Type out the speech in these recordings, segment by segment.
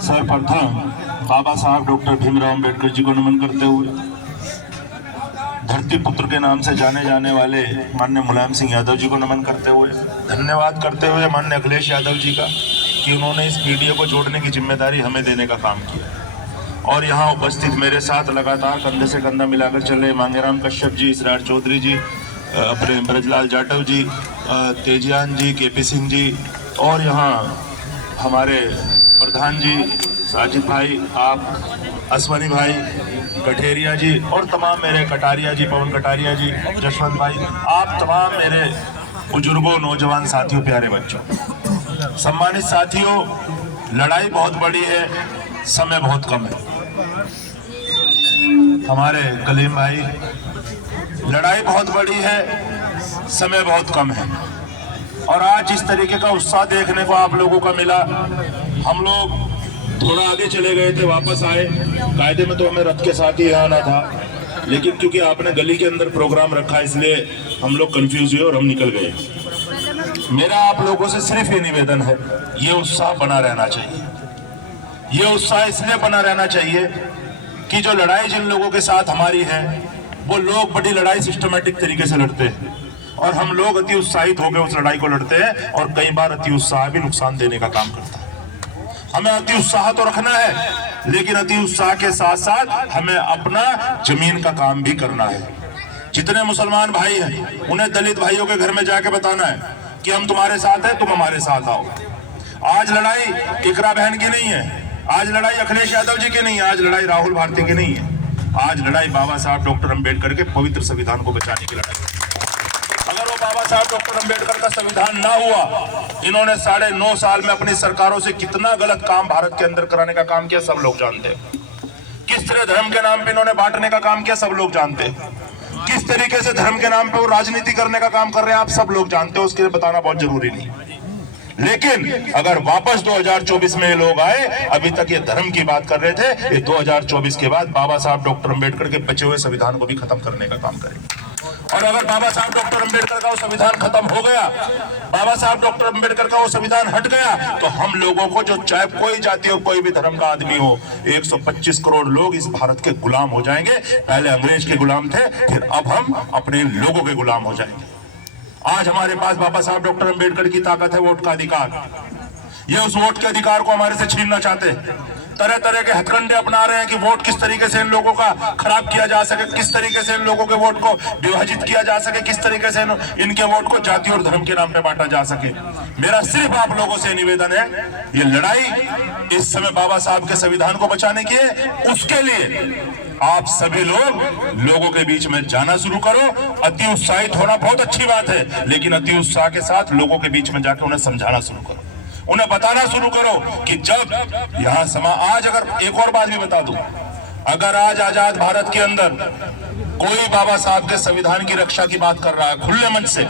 सर्वप्रथम बाबा साहब डॉक्टर भीमराव अंबेडकर जी को नमन करते हुए धरती पुत्र के नाम से जाने जाने वाले माननीय मुलायम सिंह यादव जी को नमन करते हुए धन्यवाद करते हुए माननीय अखिलेश यादव जी का कि उन्होंने इस वीडियो को जोड़ने की जिम्मेदारी हमें देने का काम किया। और यहाँ उपस्थित मेरे साथ लगातार कंधे से कंधा मिलाकर चले मांगेराम कश्यप जी, इसरार चौधरी जी, अपने ब्रजलाल जाटव जी, तेजियान जी, केपी सिंह जी, और यहाँ हमारे प्रधान जी साजिद भाई, आप अश्वनी भाई, कठेरिया जी, और तमाम मेरे कटारिया जी, पवन कटारिया जी, जशवंत भाई, आप तमाम मेरे बुजुर्गों, नौजवान साथियों, प्यारे बच्चों, सम्मानित साथियों, लड़ाई बहुत बड़ी है, समय बहुत कम है। हमारे कलीम भाई, लड़ाई बहुत बड़ी है, समय बहुत कम है। और आज जिस तरीके का उत्साह देखने को आप लोगों का मिला, हम लोग थोड़ा आगे चले गए थे, वापस आए। कायदे में तो हमें रथ के साथ ही आना था, लेकिन क्योंकि आपने गली के अंदर प्रोग्राम रखा इसलिए हम लोग कंफ्यूज हुए और हम निकल गए। मेरा आप लोगों से सिर्फ ये निवेदन है, ये उत्साह बना रहना चाहिए। ये उत्साह इसलिए बना रहना चाहिए कि जो लड़ाई जिन लोगों के साथ हमारी है, वो लोग बड़ी लड़ाई सिस्टमेटिक तरीके से लड़ते हैं और हम लोग अति उत्साहित होकर उस लड़ाई को लड़ते हैं, और कई बार अति उत्साह भी नुकसान देने का काम करता है। हमें अति उत्साह तो रखना है, लेकिन अति उत्साह के साथ साथ हमें अपना जमीन का काम भी करना है। जितने मुसलमान भाई हैं, उन्हें दलित भाइयों के घर में जाके बताना है कि हम तुम्हारे साथ हैं, तुम हमारे साथ आओ। आज लड़ाई इकरा बहन की नहीं है, आज लड़ाई अखिलेश यादव जी की नहीं है, आज लड़ाई राहुल भारती की नहीं है, आज लड़ाई बाबा साहब डॉक्टर अंबेडकर के पवित्र संविधान को बचाने की लड़ाई है। अगर वो बाबा साहब डॉक्टर अंबेडकर का संविधान ना हुआ, इन्होंने 9.5 साल में अपनी सरकारों से कितना गलत काम भारत के अंदर कराने का काम किया, सब लोग जानते हैं। किस तरह धर्म के नाम पे इन्होंने बांटने का काम किया, सब लोग जानते हैं। किस तरीके से धर्म के नाम पे वो राजनीति करने का काम कर रहे हैं, आप सब लोग जानते हो, उसके लिए बताना बहुत जरूरी नहीं। लेकिन अगर वापस 2024 में ये लोग आए, अभी तक ये धर्म की बात कर रहे थे, ये 2024 के बाद बाबा साहब डॉक्टर अंबेडकर के बचे हुए संविधान को भी खत्म करने का काम करेंगे। और अगर बाबा साहब डॉक्टर अंबेडकर का वो संविधान खत्म हो गया, बाबा साहब डॉक्टर अंबेडकर का वो संविधान हट गया, तो हम लोगों को, जो चाहे कोई जाति हो, कोई भी धर्म का आदमी हो, 125 करोड़ लोग इस भारत के गुलाम हो जाएंगे। पहले अंग्रेज के गुलाम थे, फिर अब हम अपने लोगों के गुलाम हो जाएंगे। आज हमारे पास बाबा साहब डॉक्टर अंबेडकर की ताकत है, वोट का अधिकार। ये उस वोट के अधिकार को हमारे से छीनना चाहते हैं। तरह तरह के हथकंडे अपना रहे हैं कि वोट किस तरीके से इन लोगों का खराब किया जा सके, किस तरीके से इन लोगों के वोट को विभाजित किया जा सके, किस तरीके से इनके वोट को जाति और धर्म के नाम पे बांटा जा सके। मेरा सिर्फ आप लोगों से निवेदन है, ये लड़ाई इस समय बाबा साहब के संविधान को बचाने की है। उसके लिए आप सभी लोगों के बीच में जाना शुरू करो। अति उत्साहित होना बहुत अच्छी बात है, लेकिन अति उत्साह के साथ लोगों के बीच में जाकर उन्हें समझाना शुरू करो, उन्हें बताना शुरू करो कि जब यहाँ आज अगर एक और बात भी बता दूं, अगर आज आजाद भारत के अंदर कोई बाबा साहब के संविधान की रक्षा की बात कर रहा है खुले मन से,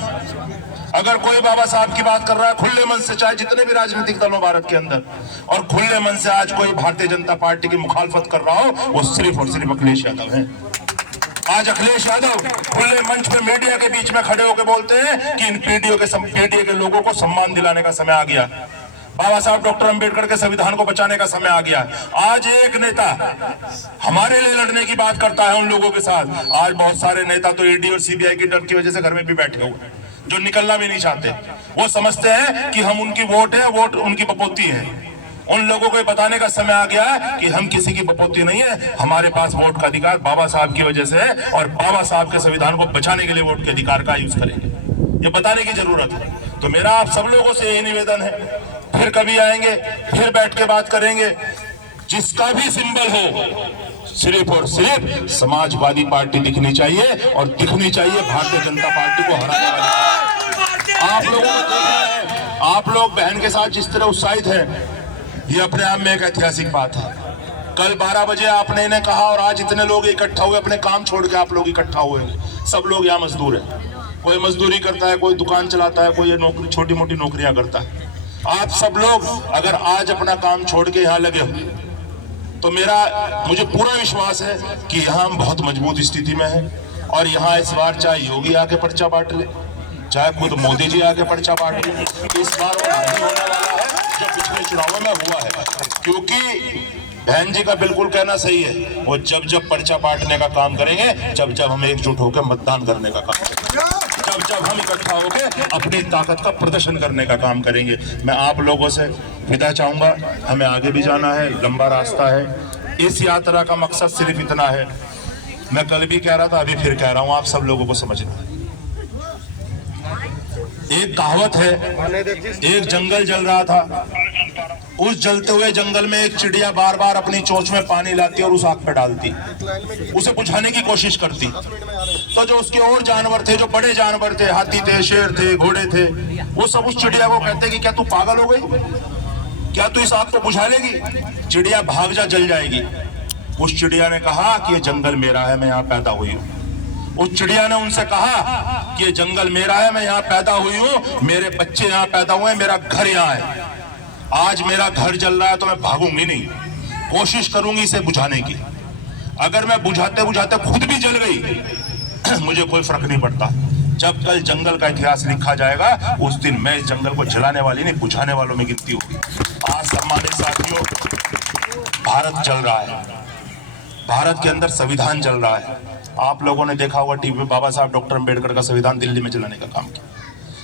अगर कोई बाबा साहब की बात कर रहा है खुले मन से, चाहे जितने भी राजनीतिक दलों भारत के अंदर, और खुले मन से आज कोई भारतीय जनता पार्टी की मुखालफत कर रहा हो, वो सिर्फ और सिर्फ अखिलेश यादव है। आज अखिलेश यादव खुले मंच पे मीडिया के बीच में खड़े होकर बोलते हैं कि इन पीडीओ के लोगों को सम्मान दिलाने का समय आ गया, बाबा साहब डॉक्टर अंबेडकर के संविधान को बचाने का समय आ गया। आज एक नेता हमारे लिए लड़ने की बात करता है उन लोगों के साथ। आज बहुत सारे नेता तो ईडी और सीबीआई की डर की वजह से घर में भी बैठे हुए हैं, जो निकलना भी नहीं चाहते। वो समझते हैं कि हम उनकी वोट है, वोट उनकी बपोती है। उन लोगों को बताने का समय आ गया है कि हम किसी की बपोती नहीं है, हमारे पास वोट का अधिकार बाबा साहब की वजह से है, और बाबा साहब के संविधान को बचाने के लिए वोट के अधिकार का यूज करेंगे। ये बताने की जरूरत है। तो मेरा आप सब लोगों से यही निवेदन है, फिर कभी आएंगे, फिर बैठ के बात करेंगे। जिसका भी सिंबल हो, सिर्फ और सिर्फ समाजवादी पार्टी दिखनी चाहिए, और दिखनी चाहिए भारतीय जनता पार्टी को हराने वाली। आप लोगों को देखना है, आप लोग बहन के साथ जिस तरह उत्साहित हैं, ये अपने आप में एक ऐतिहासिक बात है। कल 12 बजे आपने इन्हें कहा, और आज इतने लोग इकट्ठा हुए, अपने काम छोड़ के आप लोग इकट्ठा हुए। सब लोग यहाँ मजदूर हैं, कोई मजदूरी करता है, कोई दुकान चलाता है, कोई नौकरी, छोटी मोटी नौकरियां करता है। आप सब लोग अगर आज अपना काम छोड़ के यहाँ लगे हो, तो मुझे पूरा विश्वास है कि यहाँ हम बहुत मजबूत स्थिति में हैं। और यहाँ इस बार चाहे योगी आके पर्चा बांट ले, चाहे खुद मोदी जी आके पर्चा बांट लें। इस बार वो नहीं होने वाला है जो पिछले चुनावों में हुआ है, क्योंकि बहन जी का बिल्कुल कहना सही है। वो जब जब पर्चा बांटने का काम करेंगे, जब जब हम एकजुट होकर मतदान करने का काम करेंगे, जब जब हम इकट्ठा होकर अपनी ताकत का प्रदर्शन करने का काम करेंगे। मैं आप लोगों से विदा चाहूंगा, हमें आगे भी जाना है, लंबा रास्ता है। इस यात्रा का मकसद सिर्फ इतना है, मैं कल भी कह रहा था, अभी फिर कह रहा हूं, आप सब लोगों को समझना। एक कहावत है, एक जंगल जल रहा था, उस जलते हुए जंगल में एक चिड़िया बार बार अपनी चोंच में पानी लाती और उस आग पे डालती, उसे बुझाने की कोशिश करती। तो जो उसके और जानवर थे, जो बड़े जानवर थे, हाथी थे, शेर थे, घोड़े थे, वो सब उस चिड़िया को कहते कि क्या तू पागल हो गई, क्या तू इस आग को बुझा लेगी, चिड़िया भाग जा, जल जाएगी। उस चिड़िया ने कहा कि ये जंगल मेरा है, मैं यहाँ पैदा हुई हूँ। उस चिड़िया ने उनसे कहा कि ये जंगल मेरा है, मैं यहाँ पैदा हुई हूँ, मेरे बच्चे यहाँ पैदा हुए, मेरा घर यहाँ है। आज मेरा घर जल रहा है तो मैं भागूंगी नहीं, कोशिश करूंगी इसे बुझाने की। अगर मैं बुझाते बुझाते खुद भी जल गई मुझे कोई फर्क नहीं पड़ता। जब कल जंगल का इतिहास लिखा जाएगा, उस दिन मैं इस जंगल को जलाने वाली नहीं, बुझाने वालों में गिनती होगी। आज सम्मानित साथियों, भारत जल रहा है, भारत के अंदर संविधान जल रहा है। आप लोगों ने देखा होगा टीवी में, बाबा साहब डॉक्टर अंबेडकर का संविधान दिल्ली में जलाने का काम किया,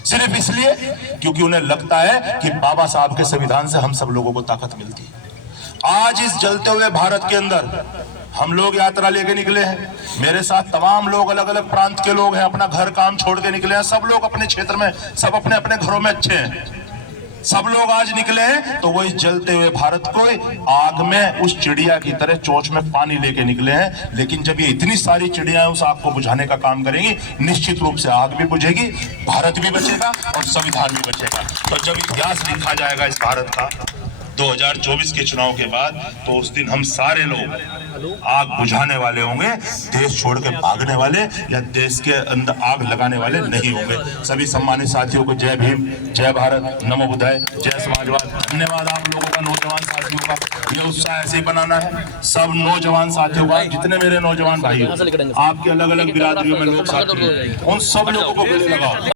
सिर्फ इसलिए क्योंकि उन्हें लगता है कि बाबा साहब के संविधान से हम सब लोगों को ताकत मिलती है। आज इस जलते हुए भारत के अंदर हम लोग यात्रा लेके निकले हैं, मेरे साथ तमाम लोग अलग अलग प्रांत के लोग हैं, अपना घर काम छोड़ के निकले हैं। सब लोग अपने क्षेत्र में, सब अपने अपने घरों में अच्छे हैं, सब लोग आज निकले हैं तो वो इस जलते हुए भारत को आग में उस चिड़िया की तरह चोंच में पानी लेके निकले हैं। लेकिन जब ये इतनी सारी चिड़ियाएं उस आग को बुझाने का काम करेंगी, निश्चित रूप से आग भी बुझेगी, भारत भी बचेगा और संविधान भी बचेगा। तो जब इतिहास लिखा जाएगा इस भारत का 2024 के चुनाव के बाद, तो उस दिन हम सारे लोग आग बुझाने वाले होंगे, देश छोड़ के भागने वाले या देश के अंदर आग लगाने वाले नहीं होंगे। सभी सम्मानित साथियों को जय भीम, जय भारत, नमो बुद्धाय, जय समाजवाद। धन्यवाद आप लोगों का, नौजवान साथियों का। ये उत्साह ऐसे ही बनाना है, सब नौजवान साथियों का, जितने मेरे नौजवान भाई आपके अलग अलग बिरादरियों में लोग साथी हैं, उन सब लोगों को गले लगाओ।